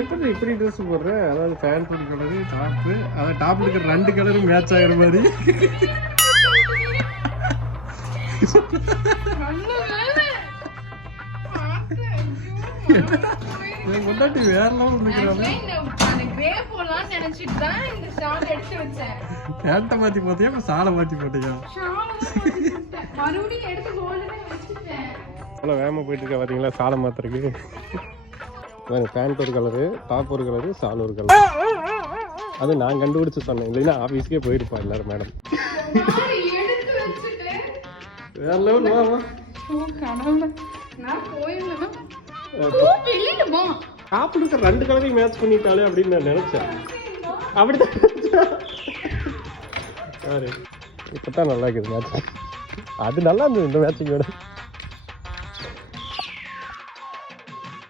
எப்படி இப்படி ட்ரெஸ் போடுற? அதாவது பேண்ட் ஒரு கலரு, டாப்பு, அதாவது டாப்ல இருக்கிற 2 கலரும் மேட்ச் ஆகிற மாதிரி. என் கொண்டாட்டி வேற லெவல் இருக்கிறாங்க. பேண்ட்டை மாற்றி பார்த்தியா இப்போ சாலை மாற்றி போட்டியா? அவ்வளோ வேகமாக போயிட்டு இருக்கா பார்த்தீங்களா சாலை மாற்றுறதுக்கு. பேண்ட் ஒரு கலரு, டாப் ஒரு கலரு, சால் ஒரு கலரு. அது நான் கண்டுபிடிச்சு சொன்னேன், இல்லைன்னா ஆஃபீஸ்க்கே போயிருப்பா எல்லாரும் மேடம். வேற லெவல். டாப்ல இருக்க 2 கலரையும் மேட்ச் பண்ணிட்டாலே அப்படின்னு நான் நினைச்சேன். அப்படிதான் இப்பதான் நல்லா இருக்குது மேட்ச். அது நல்லா இருந்தது இந்த மேட்சிங்கோட.